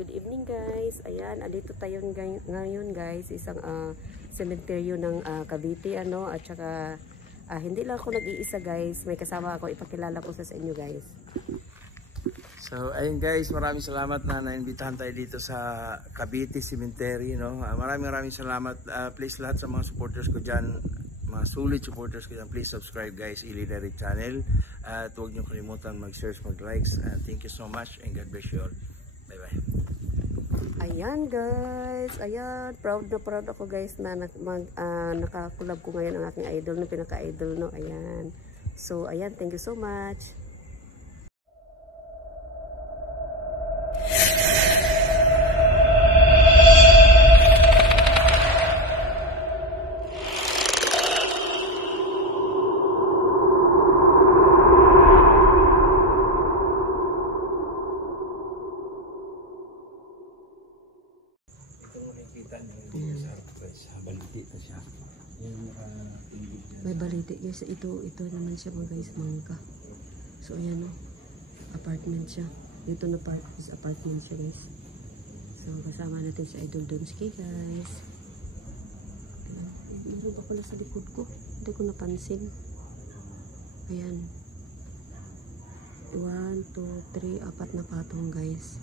good evening guys. Ayan, andito tayo ngayon guys, isang sementeryo ng Cavite at saka hindi lang ako nag-iisa guys, may kasama ako, ipakilala ko sa inyo guys. So ayun guys, maraming salamat na naimbitahan tayo dito sa Cavite Cemetery, no. Maraming salamat. Please lahat sa mga supporters ko diyan, mga solid supporters ko diyan, please subscribe guys, Ili Derek channel. At huwag niyo kalimutan mag-share, mag-likes. Thank you so much and God bless you all. Bye-bye. Ayan guys, ayan, proud ako guys na nakakulab ko ngayon ang aking idol, na pinaka-idol, no. Ayan. So ayan, thank you so much. May baliti guys, ito naman siya mga guys, mangga. So ayan o, apartment siya. Dito na part is apartment siya guys. So kasama natin sa Idol Donski guys. Meron pa pala sa likod ko, hindi ko napansin. Ayan, 1, 2, 3, 4 na patong guys.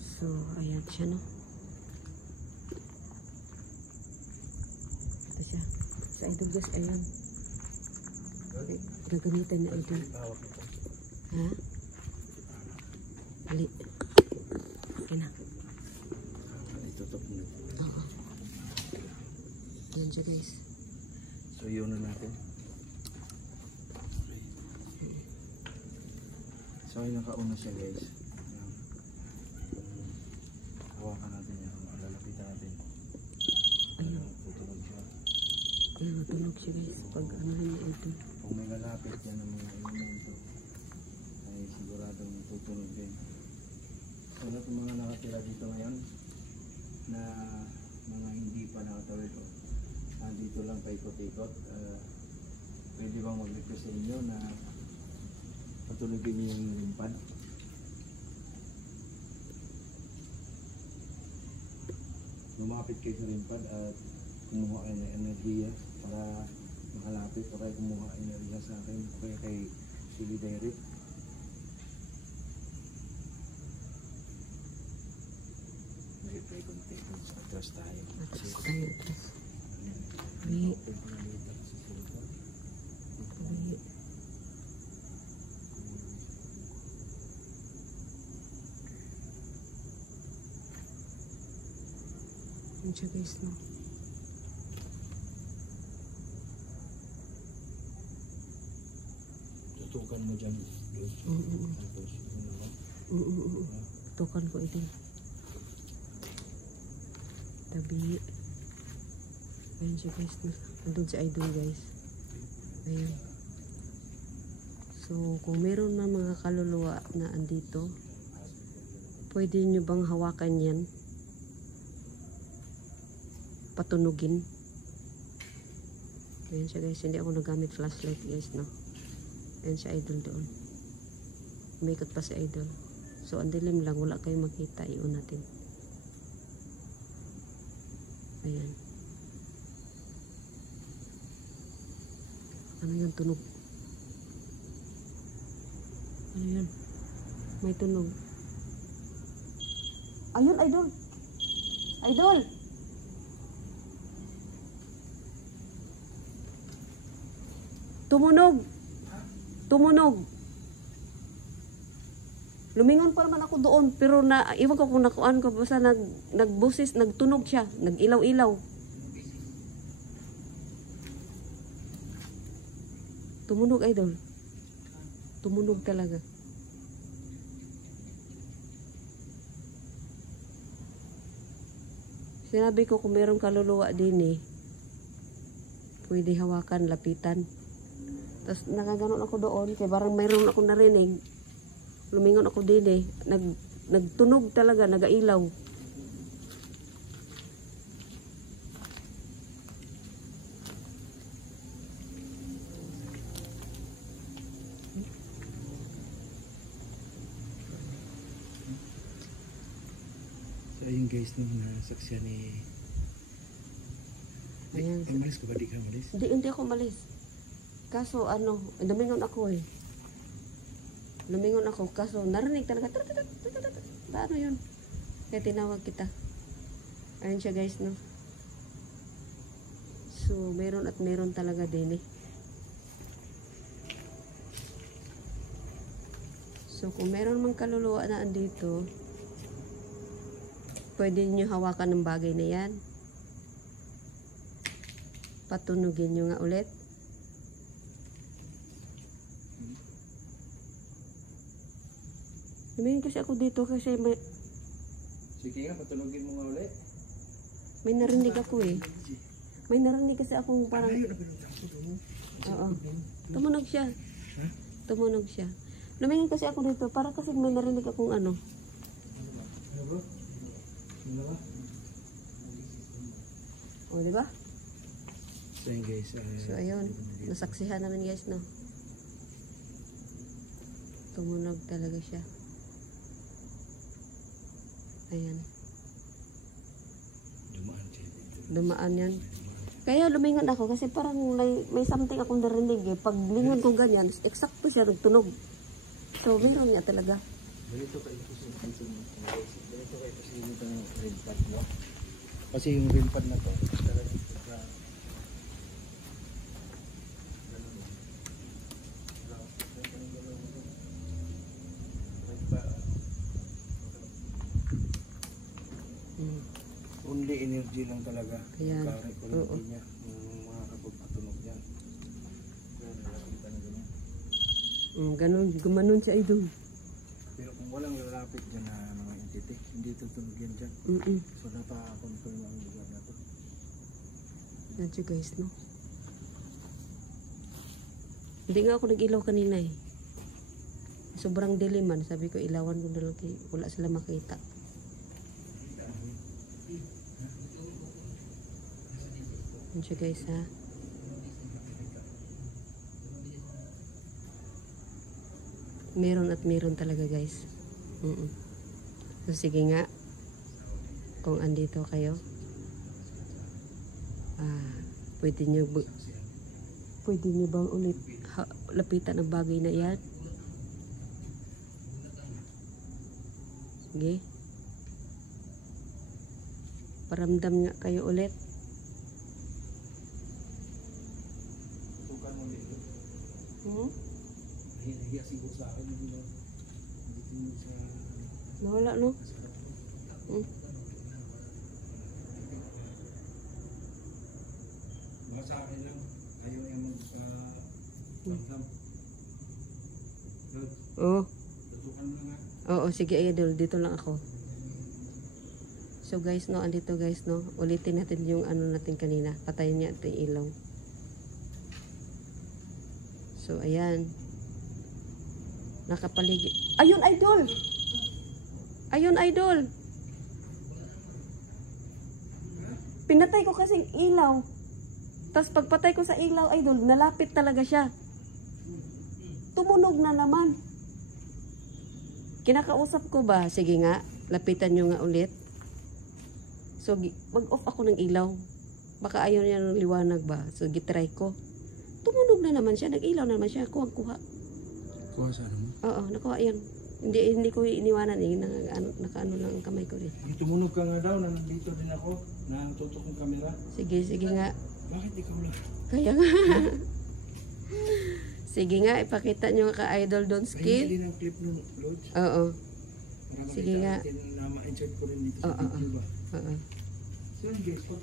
So ayan siya, no. Ito siya sa Idol guys. Ayan, gagamitan na Idol. Ha? Bali. Okay na. Itutok mo. Oo. Ayan siya guys. So yun na natin. So ay nakauna siya guys. Hawakan natin yan. Lalapitan natin. Ayun. Tutunog siya. Ayan, matulog siya guys. Pag anuhin na ito. Kung may lalapit yan ng mga elemento, ay siguradong tutunog din. So lahat ng mga nakatira dito ngayon na mga hindi pa nakatawid ko, dito lang paikot-ikot, pwede bang mag-request sa inyo na patulogin niyo yung limpad? Lumapit kayo sa limpad at kumuha kayo ng enerhiya para makalapit, o kayo kumuha enerhiya sa akin, o kaya kay Ili Derek. May konti kung sa atras tayo. Atras tayo, atras. Uwi. Uwi. Yan siya guys, no. Tutukan mo dyan. Tutukan ko ito. Tabi. Ayan siya guys, no. Nandun si Idol guys. Ayan. So kung meron na mga kaluluwa na andito, pwede nyo bang hawakan yan? Patunugin. Ayan siya guys, hindi ako nagamit flashlight guys, no. Ayan si Idol doon. Umikot pa si Idol. So ang dilim lang, wala kayong makita. Iyon natin. Ayan. Ano yung tunog? Ano yan? May tunog. Ayun, Idol! Idol! Tumunog! Tumunog! Lumingon pa naman ako doon, pero iwan ko kung nakuan ko, basta nagbusis, nagtunog siya, nag-ilaw-ilaw. Tumunog, Idol. Tumunog talaga. Sinabi ko kung mayroong kaluluwa din pwede hawakan, lapitan. Tapos nakaganon ako doon, kaya parang mayroon ako narinig. Lumingon ako din nagtunog talaga, nagailaw. So ayun guys, nung nasaksyan ni... Ayan. Ay, malis ka ba? Di ka malis? Hindi ako malis. Kaso ano, lumingon ako eh. Lumingon ako, kaso narinig talaga. Ano yun? Kaya tinawag kita. Ayun siya guys, no? So, meron at meron talaga din eh. So, kung meron mang kaluluwa na andito, pwede nyo hawakan ng bagay na yan. Patunugin nyo nga ulit. Lumingin kasi ako dito kasi Sige nga, patulogin mo nga ulit. may narinig ako eh. May narinig kasi akong parang... Oo. Tumunog siya. Tumunog siya. Lumingin kasi ako dito para kasi may narinig akong ano. Ano bro? Ano ba? O, di ba? So yun guys. So, ayun. Nasaksihan namin guys, no? Tumunog talaga siya. Ayan. Dumaan siya. Dumaan yan. Kaya lumingon ako kasi parang may something akong narinig eh. Pag lingon ko ganyan, eksakto siya nagtunog. So, meron niya talaga. Ganito kayo kasi yung rim pad, no? Kasi yung rim pad na to, talagang only energy lang talaga. Ayan. Kare ko Oo. niya. Yung mga kapagpatunog yan. Kaya nalapit na ganyan. Ganun. Gumanon siya ay doon. Pero kung walang lalapit dyan na mga entity, hindi tutunog yan dyan. So napa-confirm ang lugar na to. Yan siya guys, no? Hindi nga ako nag-ilaw kanina eh. Sobrang diliman. Sabi ko, ilawan ko na lang. Wala sila makita. Yan siya guys, ha? Meron at meron talaga guys. So sige nga. Kung andito kayo, pwede nyo bang ulit lapitan ang bagay na yan? Sige. Paramdam nga kayo ulit. Tukan mo dito. Hmm? Nahiya siguro sa akin. Dito mo sa... Nawala, no? Baka sa akin lang. Ayaw niya magpa-tamtam. Oo. Tutukan mo lang ha. Oo, sige idol. Dito lang ako. So guys, no, andito guys, no. Ulitin natin yung ano natin kanina. Patayin niya ito yung ilaw. So, ayan. Nakapaligid. Ayun, idol! Ayun, idol! Pinatay ko kasing ilaw. Tapos pagpatay ko sa ilaw, idol, nalapit talaga siya. Tumunog na naman. Kinakausap ko ba? Sige nga, lapitan nyo nga ulit. So, mag-off ako ng ilaw. Baka ayaw niya ng liwanag ba? So, gitry ko. Tumunog na naman siya. Nag-ilaw na naman siya. Kuha. Kuha sa ano mo? Oo, nakuha yan. Hindi ko iniwanan eh. Nakaano lang ang kamay ko rin. Tumunog ka nga daw na nandito din ako. Na tutok ng camera. Sige nga. Bakit ikaw lang? Kaya nga. Sige nga, ipakita nyo ka idol Don Pahingi Skill. din ang clip nun, Lodge. Oo. Para Sige nga. makita natin na ma-insert ko rin dito sa Oo. video ba? Oo. So yun guys, pag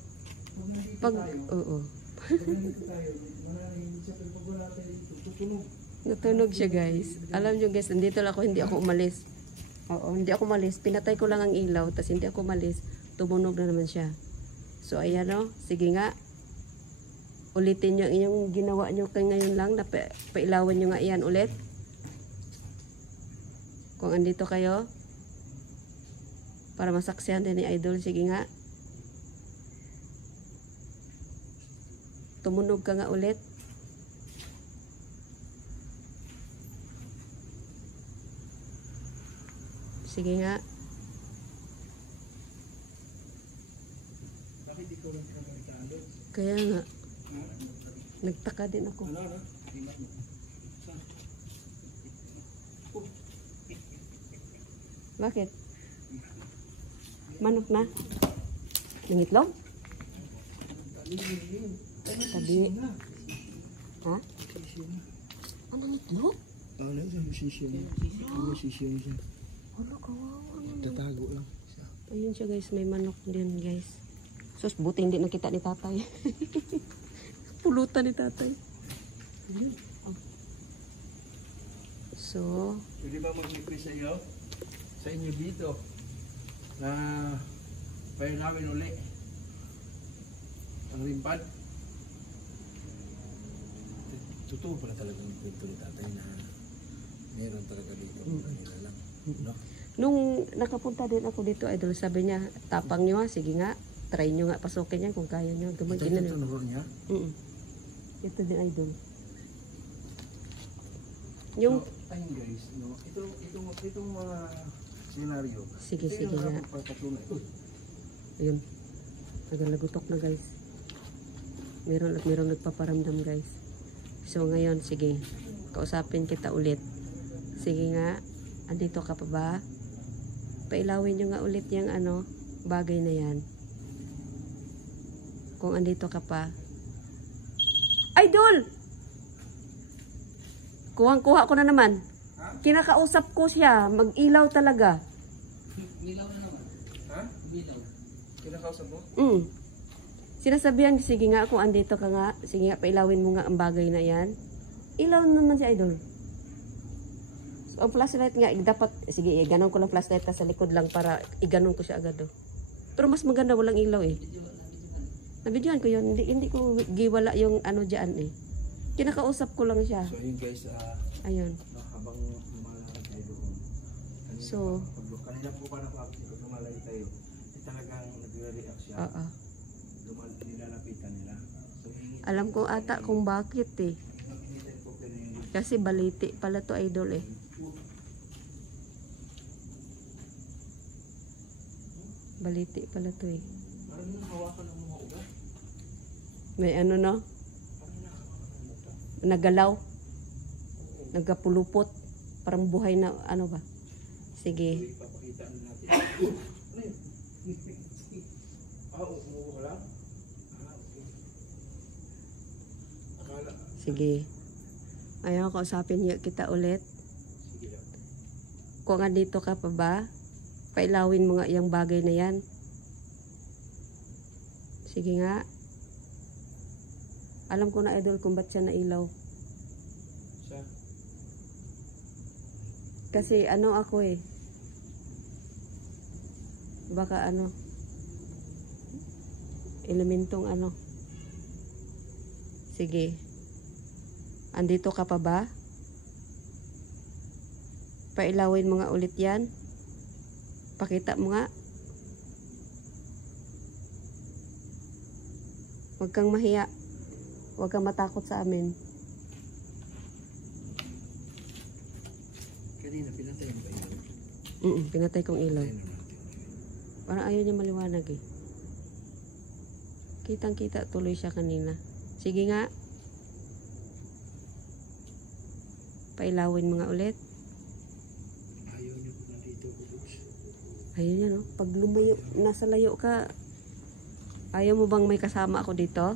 nandito Pag, tayo, oo. pag nandito tayo, mananahimik siya, pero pag wala tayo dito, tutunog. Natunog siya guys. Alam nyo guys, nandito lang ako, hindi ako umalis. Oo, hindi ako umalis. Pinatay ko lang ang ilaw, tapos hindi ako umalis. Tumunog na naman siya. So ayan o, sige nga. Ulitin nyo ang inyong ginawa nyo kay ngayon lang. Pailawan nyo nga yan ulit. Kung andito kayo. Para masaksihan din ni idol. Sige nga. Tumunog ka nga ulit. Sige nga. Kaya nga, nagtaka din ako. Bakit? Manok na? Nangitlog? Tabi. Ha? Ano nangitlog? Ano yun? Sisyon. Ano sisyon siya? Wala, kawawa naman. Tatago lang siya. Ayun siya guys, may manok din guys. Sus, buti hindi nakita ni tatay. Pulutan ni tatay. So, Pwede ba mag-request sa iyo? Sa inyo dito na pailawin uli ang limpad. Totoo pala talaga ang kwento ni tatay na meron talaga dito kanila lang. No? nung nakapunta din ako dito, idol, sabi niya, tapang niyo ha, sige nga, try niyo nga, pasukin niya kung kaya niyo. Gumagin na niyo. Ito niya? Ito din, idol. Yung, So, ayun guys, no, itong mga senaryo. Sige, ito sige yung nga. nakapagpatunay. ayun, nagalagutok na guys. Meron nagpaparamdam guys. So ngayon, sige, kausapin kita ulit. Sige nga, andito ka pa ba? Pailawin nyo nga ulit yung ano, bagay na yan. Kung andito ka pa. Idol! Kuhang-kuha ko na naman. Kinakausap ko siya, mag-ilaw talaga. Bilaw na naman. Ha? Bilaw. Kinakausap mo? Sinasabihan, sige nga, kung andito ka nga, sige nga, pailawin mo nga ang bagay na yan. Ilaw naman si Idol. So, ang flashlight nga, dapat, sige, ganon ko lang flashlight sa likod lang para iganon ko siya agad. Pero mas maganda, walang ilaw eh. Nabidyohan ko yun, hindi ko giwala yung ano dyan eh. Kinakausap ko lang siya. So ayun guys, Ayun. habang lumalakad tayo doon. So, Kanina po pa lumalay tayo. Talagang nagre-react siya. oo. Nilalapitan nila. So, Alam ko ata kung bakit eh. Kasi baliti pala to, Idol eh. Baliti pala to eh. parang hawakan ng mga ugat. May ano no? Nagalaw. Nagkapulupot. Parang buhay na ano ba? Sige. Ipapakita natin. Ano yun? Umuha ka lang? Okay. Akala. Sige. Ayaw, kausapin niyo kita ulit. Sige lang. Kung andito ka pa ba, pailawin mo nga yung bagay na yan. Sige nga. Alam ko na, Idol, kung ba't siya nailaw. Siya? Kasi ano ako eh. Baka ano. Elementong ano. Sige. Andito ka pa ba? Pailawin mo nga ulit yan. Pakita mo nga. Huwag kang mahiya. Huwag kang matakot sa amin. Kanina pinatay mo ba yun? Pinatay kong ilaw. Ayun naman. Parang ayaw niya maliwanag eh. Kitang-kita tuloy siya kanina. Sige nga. Pailawin mo nga ulit. Ayaw niyo po nandito, Bugs. Ayaw niya no. Pag lumayo, nasa layo ka, ayaw mo bang may kasama ako dito?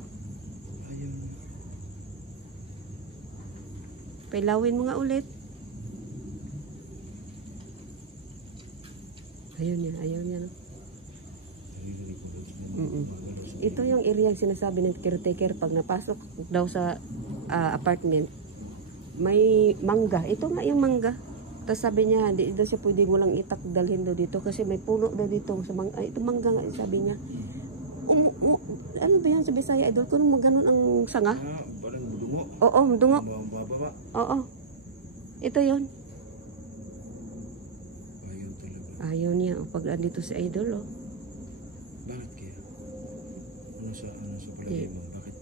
Ayaw niyo. Pailawin mo nga ulit. Ayaw niya no. Ito yung area sinasabi ng caretaker pag napasok daw sa apartment. May mangga. Ito nga yung mangga. Tapos sabi niya, hindi daw siya pwedeng walang itak dalhin daw dito kasi may puno daw dito sa mangga. Ito mangga nga, sabi niya. Ano ba yan sa Bisaya, Idol? Kung mo ganun ang sanga? Parang budungo. Oo, dungo. Ang bababa. Oo. Ito yon. Ayaw talaga. Ayaw niya. Pag andito si Idol, oh. Bakit kaya? Ano sa palagay mo? Bakit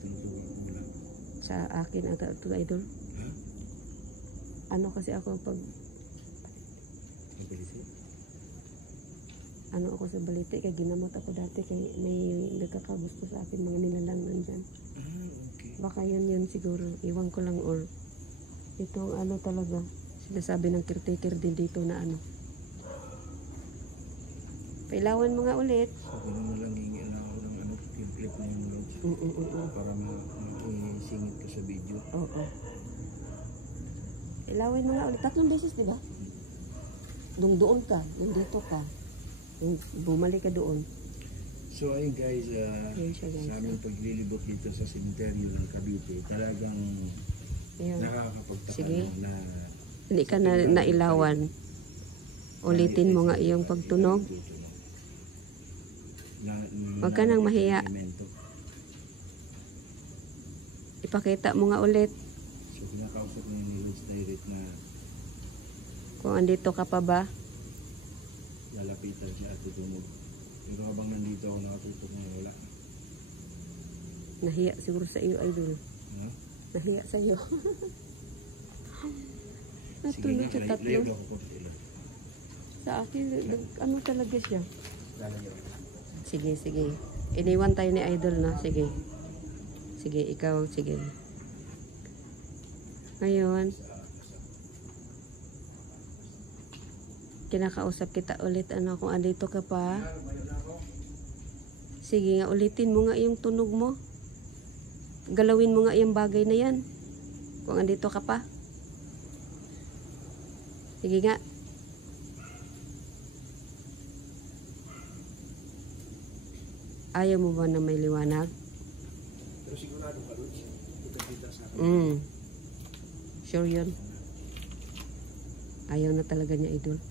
tinutugol ang ulam? Sa akin ata ito, Idol. Ha? Ano kasi ako pag... Pabilisin? ano ako sa balite, kay ginamot ako dati, kay may nagkakagusto sa akin mga nilalangan dyan. Okay. Baka yun siguro, iwan ko lang, or itong ano talaga, sinasabi ng caretaker din dito na ano. Pailawan mo nga ulit. So, ganun na lang hingin ako ng ano, yung clip na yung notes. Para maisingit ko sa video. Oo. Ilawin mo nga ulit. 3 beses, di ba? Doon ka. Dito ka. Bumalik ka doon. So ayun guys, Ayun siya, guys. sa aming paglilibot dito sa cemetery ng Cavite, talagang Ayun. nakakapagtaka Sige. na Hindi ka na nailawan. Ulitin mo nga iyong pagtunog. Huwag ka nang mahiya. Ipakita mo nga ulit. So kinakausap niya ni Rose Direct na Kung andito ka pa ba. lalapitan siya at tutunog. Pero habang nandito ako nakatutok na wala. Nahiya siguro sa iyo, idol. No? Nahiya sa iyo. Sige Natulog nga, sa tatlo. layo ako ko sila. Sa akin, ano talaga siya? Lalayo. Sige, sige. Iniwan tayo ni idol na. Sige. Sige, ikaw. Sige. Ngayon, kinakausap kita ulit. Ano, kung andito ka pa. Sige nga, ulitin mo nga yung tunog mo. Galawin mo nga yung bagay na yan. Kung andito ka pa. Sige nga. Ayaw mo ba na may liwanag? Pero sigurado ka doon. Kita sa akin. Sure yun. Ayaw na talaga niya, idol.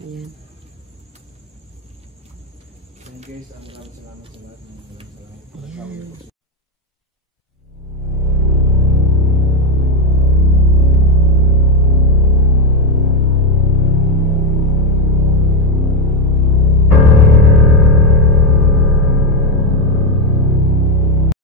Ayan. And guys, maraming salamat sa lahat